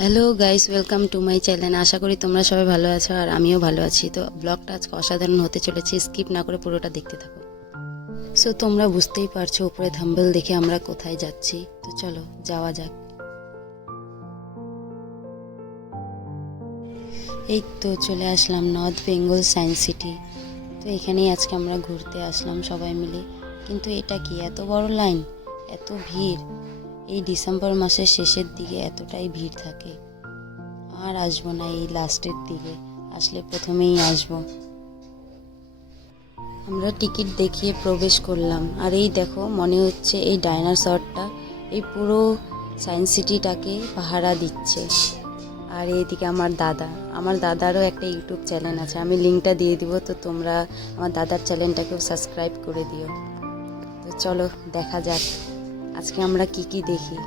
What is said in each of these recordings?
Hello guys, welcome to my channel. আশা করি তোমরা সবাই ভালো আছো আর আমিও ভালো আছি। তো ব্লগটা আজকে অসাধারণ হতে চলেছে, স্কিপ না করে পুরোটা দেখতে থাকো। সো তোমরা বুঝতেই পারছো উপরে থাম্বনেল দেখে আমরা কোথায় যাচ্ছি। তো চলো যাওয়া যাক। এই তো চলে আসলাম নর্থ বেঙ্গল সায়েন্স সিটি। তো এখানেই আজকে আমরা ঘুরতে আসলাম সবাই মিলে। কিন্তু এটা কি এত বড় লাইন, এত ভিড়! এই ডিসেম্বর মাসের শেষের দিকে এতটাই ভিড় থাকে। আর আসবো না এই লাস্টের দিকে, আসলে প্রথমেই আসবো। আমরা টিকিট দেখিয়ে প্রবেশ করলাম, আর এই দেখো মনে হচ্ছে এই ডাইনোসরটা এই পুরো সায়েন্স সিটিটাকে পাহারা দিচ্ছে। আর এইদিকে আমার দাদারও একটা ইউটিউব চ্যানেল আছে, আমি লিঙ্কটা দিয়ে দিব, তো তোমরা আমার দাদার চ্যানেলটাকেও সাবস্ক্রাইব করে দিও। তো চলো দেখা যাক আজকে আমরা কি কি দেখি।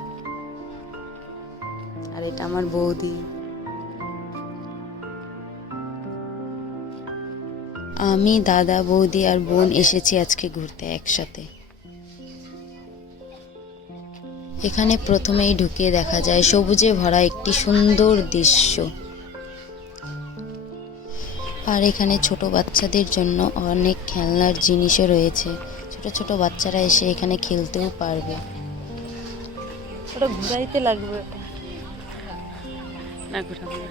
আর এটা আমার বৌদি। আমি, দাদা, বৌদি আর বোন এসেছি আজকে ঘুরতে একসাথে। এখানে প্রথমেই ঢুকে দেখা যায় সবুজে ভরা একটি সুন্দর দৃশ্য। আর এখানে ছোট বাচ্চাদের জন্য অনেক খেলনার জিনিসও রয়েছে। ছোট ছোট বাচ্চারা এসে এখানে খেলতেও পারবে। ওটা ঘুরাইতে লাগবে, না ঘুরাবো না।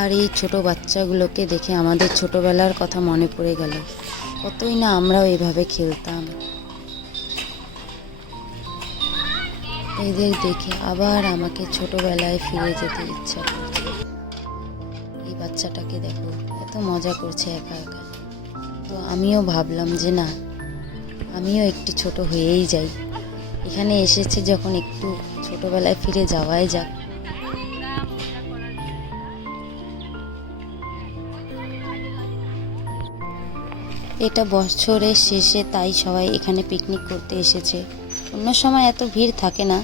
আর এই ছোট বাচ্চাগুলোকে দেখে আমাদের ছোটবেলার কথা মনে পড়ে গেল। কতই না আমরাও এভাবে খেলতাম। এদের দেখে আবার আমাকে ছোটবেলায় ফিরে যেতে ইচ্ছা করছে। এই বাচ্চাটাকে দেখো এত মজা করছে একা একা। তো আমিও ভাবলাম যে না, আমিও একটু ছোট হয়েই যাই। এখানে এসেছে যখন একটু ছোটবেলায় ফিরে যাওয়াই যাক। এটা বছরের শেষে, তাই সবাই এখানে পিকনিক করতে এসেছে। অন্য সময় এত ভিড় থাকে না,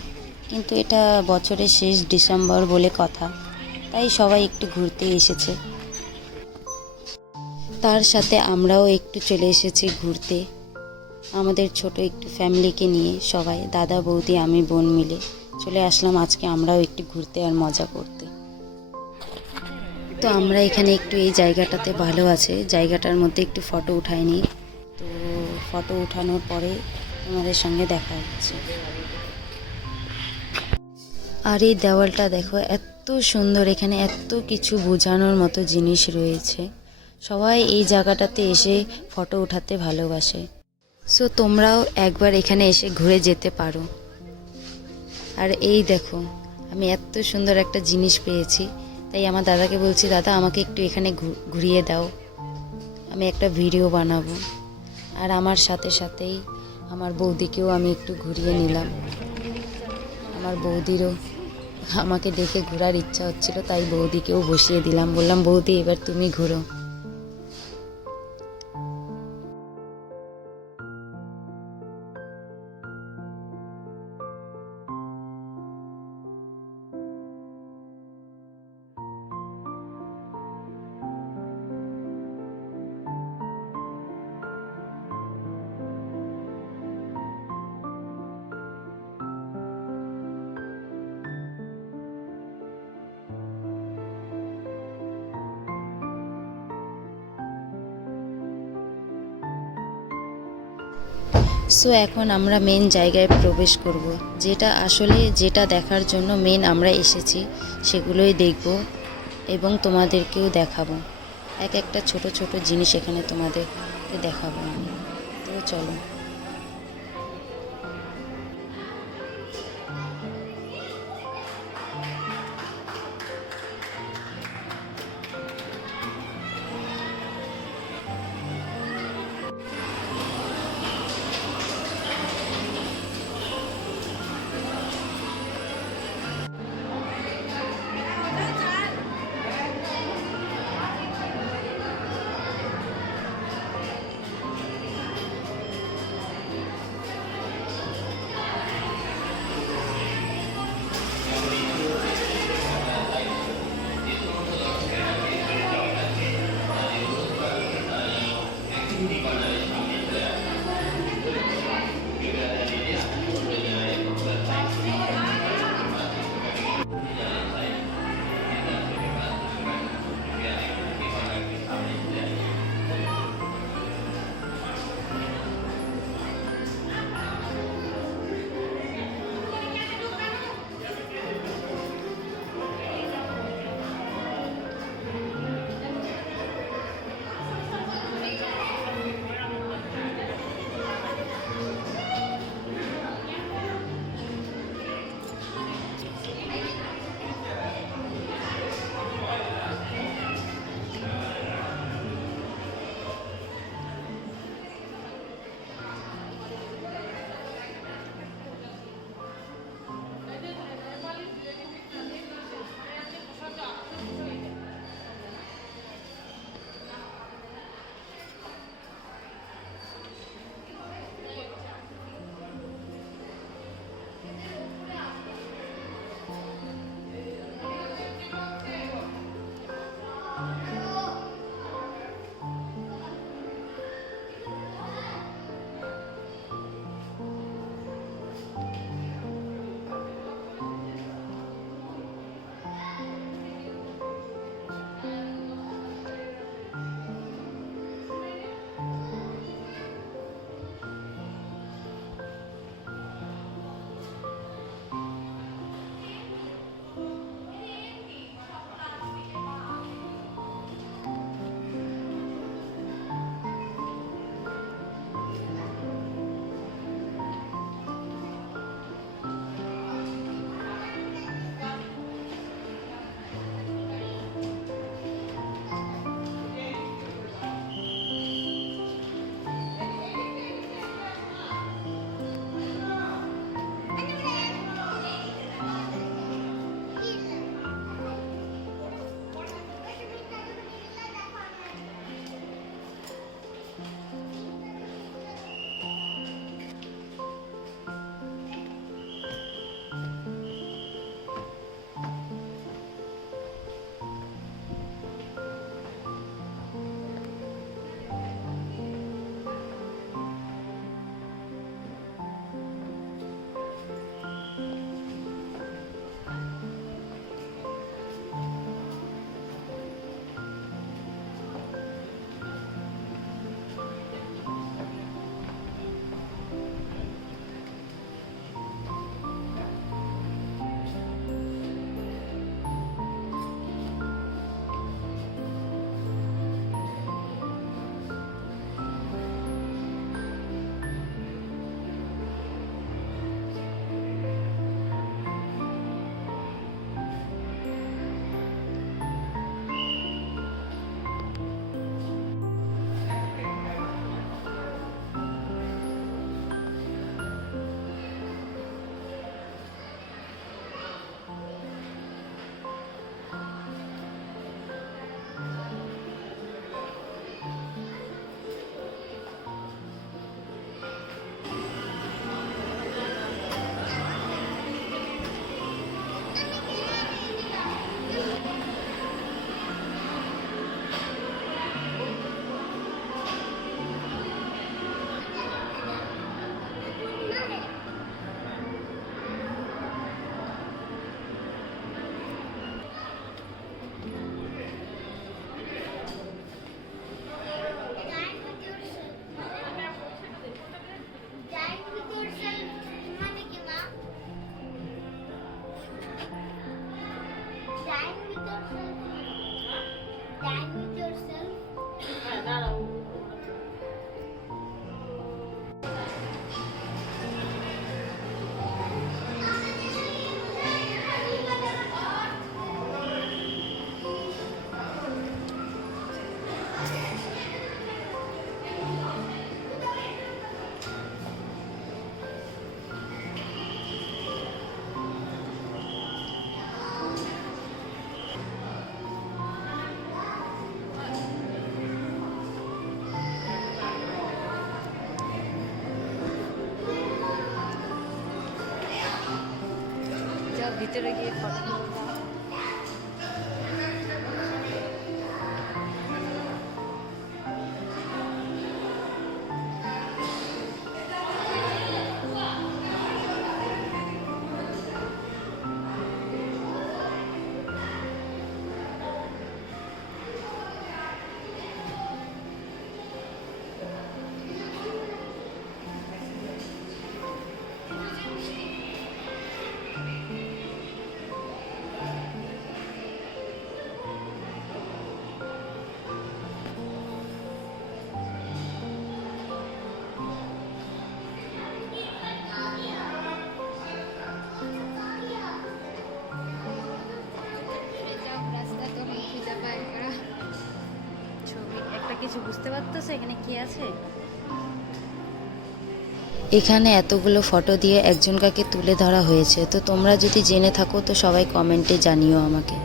কিন্তু এটা বছরের শেষ ডিসেম্বর বলে কথা, তাই সবাই একটু ঘুরতে এসেছে। তার সাথে আমরাও একটু চলে এসেছি ঘুরতে, আমাদের ছোট একটু ফ্যামিলিকে নিয়ে। সবাই দাদা, বৌদি, আমি, বোন মিলে চলে আসলাম আজকে আমরাও একটু ঘুরতে আর মজা করতে। তো আমরা এখানে একটু এই জায়গাটাতে ভালো আছে, জায়গাটার মধ্যে একটু ফটো উঠাই নিই। তো ফটো উঠানোর পরে তোমাদের সঙ্গে দেখা হচ্ছে। আর এই দেওয়ালটা দেখো এত সুন্দর, এখানে এত কিছু বোঝানোর মতো জিনিস রয়েছে। সবাই এই জায়গাটাতে এসে ফটো উঠাতে ভালোবাসে। সো তোমরাও একবার এখানে এসে ঘুরে যেতে পারো। আর এই দেখো আমি এত সুন্দর একটা জিনিস পেয়েছি, তাই আমার দাদাকে বলছি, দাদা আমাকে একটু এখানে ঘুরিয়ে দাও, আমি একটা ভিডিও বানাবো। আর আমার সাথে সাথেই আমার বৌদিকেও আমি একটু ঘুরিয়ে নিলাম। আমার বৌদিরও আমাকে দেখে ঘোরার ইচ্ছা হচ্ছিল, তাই বৌদিকেও বসিয়ে দিলাম, বললাম বৌদি এবার তুমি ঘুরো। সো এখন আমরা মেন জায়গায় প্রবেশ করব, যেটা দেখার জন্য মেন আমরা এসেছি সেগুলোই দেখব এবং তোমাদেরকেও দেখাবো। এক একটা ছোট ছোট জিনিস এখানে তোমাদেরকে দেখাবো আমি। তো চলো। ভিতরে গিয়ে ফটো তুলবো। ছবি একটা কিছু বুঝতে পারতেছো এখানে কি আছে? এখানে এতগুলো ফটো দিয়ে একজনকাকে তুলে ধরা হয়েছে, তো তোমরা যদি জেনে থাকো তো সবাই কমেন্টে জানিও আমাকে।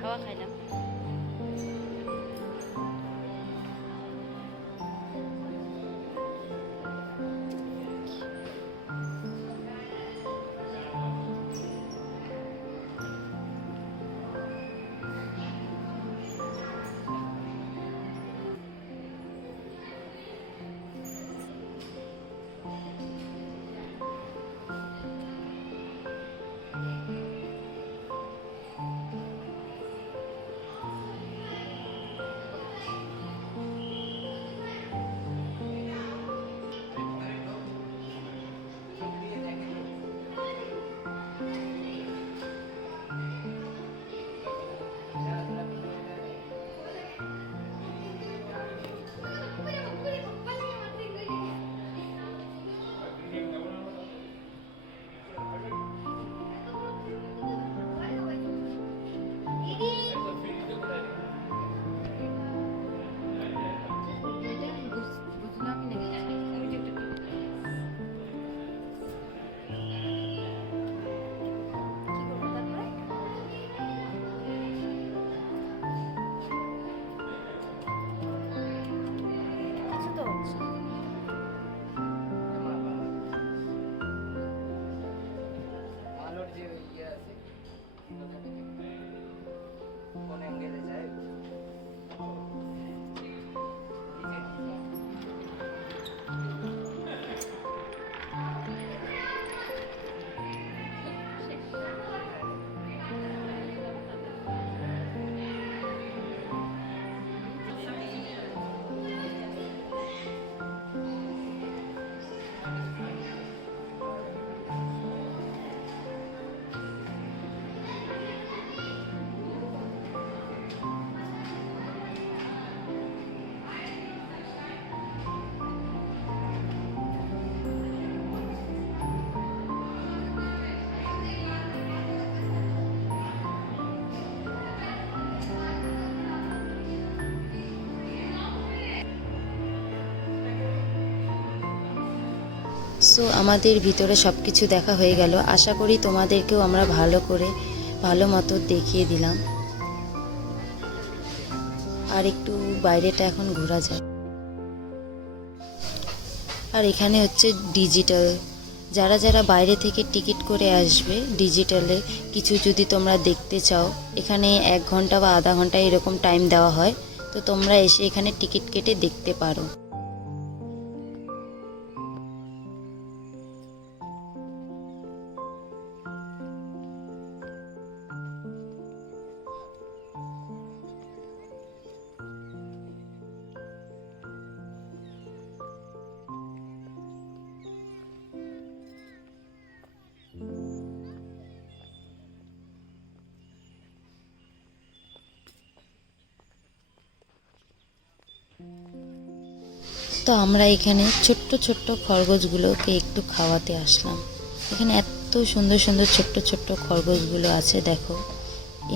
হাওয়া খাইলাম। সো আমাদের ভিতরে সব কিছু দেখা হয়ে গেল। আশা করি তোমাদেরকেও আমরা ভালো মতো দেখিয়ে দিলাম। আর একটু বাইরেটা এখন ঘোরা যায়। আর এখানে হচ্ছে ডিজিটাল, যারা যারা বাইরে থেকে টিকিট করে আসবে ডিজিটালে কিছু যদি তোমরা দেখতে চাও, এখানে 1 ঘন্টা বা আধা ঘন্টা এরকম টাইম দেওয়া হয়, তো তোমরা এসে এখানে টিকিট কেটে দেখতে পারো। তো আমরা এখানে ছোট্ট ছোট্ট খরগোশগুলোকে একটু খাওয়াতে আসলাম। এখানে এত সুন্দর সুন্দর ছোট্ট ছোট্ট খরগোশগুলো আছে, দেখো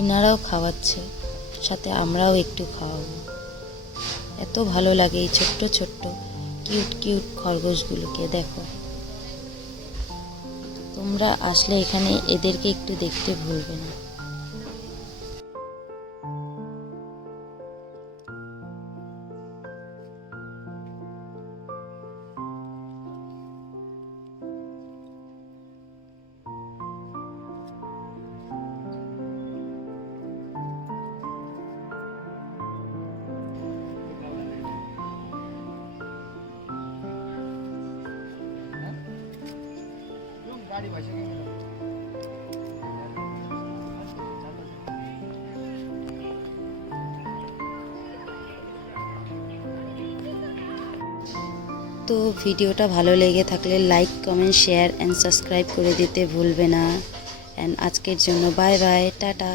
ইনারাও খাওয়াচ্ছে, সাথে আমরাও একটু খাওয়াবো। এত ভালো লাগে এই ছোট্ট ছোট্ট কিউট কিউট খরগোশগুলোকে। দেখো তোমরা আসলে এখানে এদেরকে একটু দেখতে ভুলবে না। गाडी भाषा তো ভিডিওটা ভালো লেগে থাকলে like comment share and subscribe করে দিতে ভুলবে না। অ্যান্ড আজকের জন্য বাই বাই, টাটা।